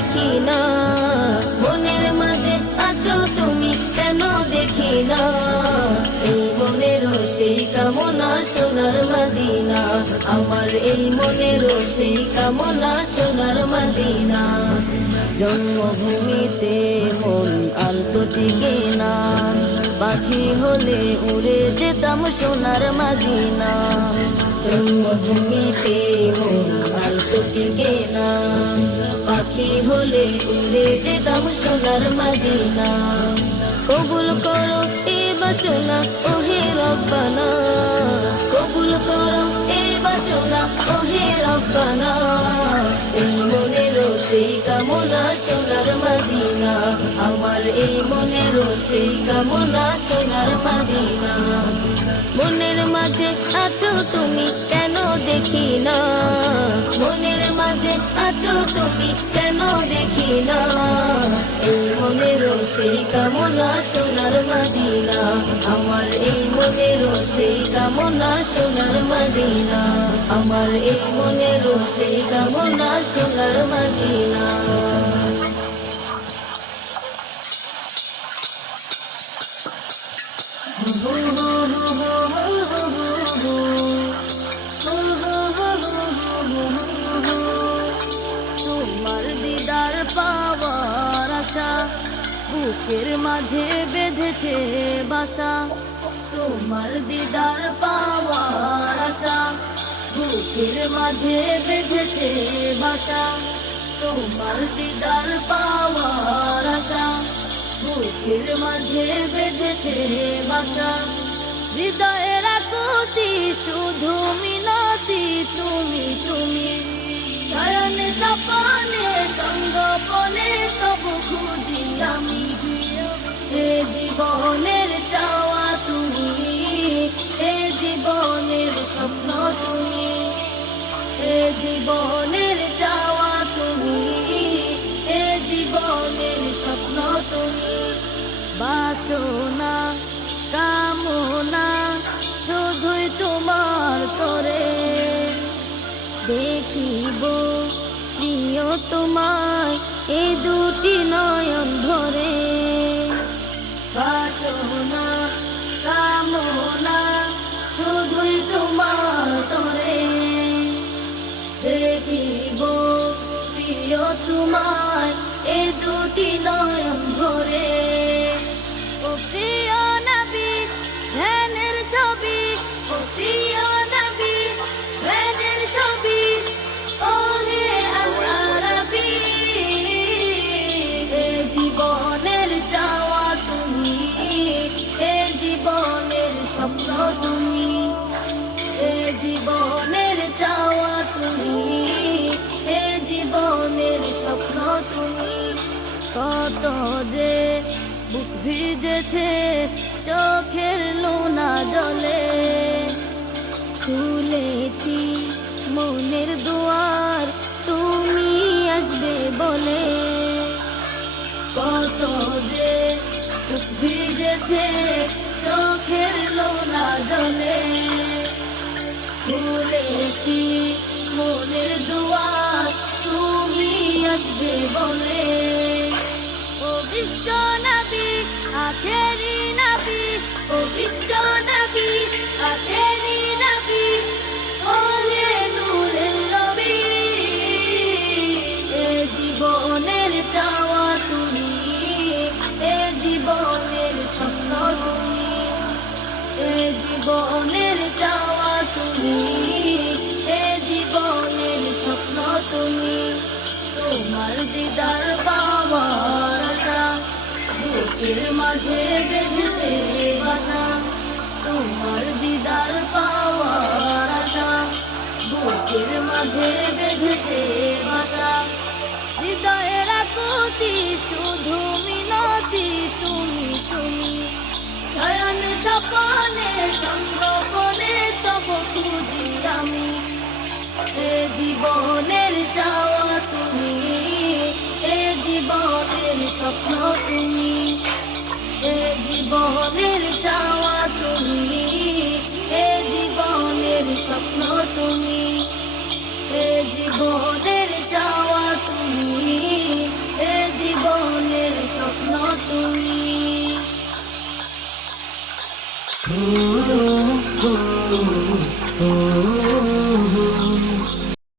দেখি না, মনের মাঝে আছো তুমি কেন দেখি না। এই মনেরও সেই কামনা সোনার মদিনা, আমার এই মনেরও সেই কামনা সোনার মদিনা। জন্মভূমিতে মন আলতো টিকে না, পাখি হলে উড়ে যেতাম সোনার মদিনা। জন্মভূমিতে মন আলতো টিকে না, পাখি হলে উড়ে যেতাম সোনার মদিনা। কবুল করো এ বাসনা ওহে রব্বানা, কবুল করো এ বাসনা ওহে রব্বানা। এই মনেরও সেই কামনা সোনার মদিনা, আমার এই মনেরও সেই কামনা সোনার মদিনা। মনের মাঝে আছো তুমি কেন দেখি না, মনের মাঝে আছো তুমি কেন দেখি না। এই মনেরও সেই কামনা সোনার মদিনা, আমার এই মনেরও সেই কামনা সোনার মদিনা, আমার এই মনেরও সেই কামনা সোনার মদিনা। তোমার দিদার পাওয়ার আশা বুকের মাঝে বেঁধেছে বাসা, তোমার দিদার পাওয়ার আশা বুকের মাঝে বেঁধেছে বাসা। তোমার দিদার পাওয়ার আশা বুকের মাঝে বেঁধেছে বাসা। হৃদয়ের আকুতি শুধু মিনতি তুমি তুমি, শয়নে সপনে সঙ্গপনে তবু খুঁজি আমি। এ জীবনের চাওয়া তুমি, এ জীবনের স্বপ্ন তুমি, এ জীবনের চাওয়া তুমি, এ জীবনের স্বপ্ন তুমি। বাসনা কামনা শুধুই তোমার তরে, দেখিব প্রিয় তোমায় এ দুটি নয়ন ভরে। বাসনা কামনা শুধুই তোমার তরে, দেখিব প্রিয় তোমায় এ দুটি নয়ন ভরে। ও প্রিয় নবী ধ্যানের ছবি, ও প্রিয় নবী ধ্যানের ছবি, ও হে আল্লাহ রাবী। এ জীবনের চাওয়া তুমি, এ জীবনের স্বপ্ন তুমি, এ জীবনের চাওয়া তুমি, এ জীবনের স্বপ্ন তুমি। কত যে বুক ভিজেছে চোখের লোনা জলে, খুলেছি মনের দুয়ার তুমি আসবে বলে। কত যে বুক ভিজেছে চোখের লোনা জলে, খুলেছি মনের দুয়ার তুমি আসবে বলে। ও বিশ্ব নবী আখেরি নবী, ও বিশ্ব নবী আখেরি নবী, ও হে নূরের নবী। এ জীবনের চাওয়া তুমি, এ জীবনের স্বপ্ন তুমি, এ জীবনের চাওয়া তুমি, এ জীবনের স্বপ্ন তুমি। তোমার দিদার পাওয়ার আশা বুকের মাঝে বেঁধেছে বাসা, তোমার দিদার পাওয়ার আশা বুকের মাঝে বেঁধেছে বাসা। হৃদয়ের আকুতি শুধু মিনতি তুমি তুমি, শয়নে সপনে সঙ্গপনে তবু খুঁজি আমি। এ জীবনের চাওয়া তুমি, এ জীবনের স্বপ্ন তুমি, এ জীবনের চাওয়া তুমি, এ জীবনের স্বপ্ন তুমি, এ জীবনের চাওয়া তুমি, ও, ও, ও, ও।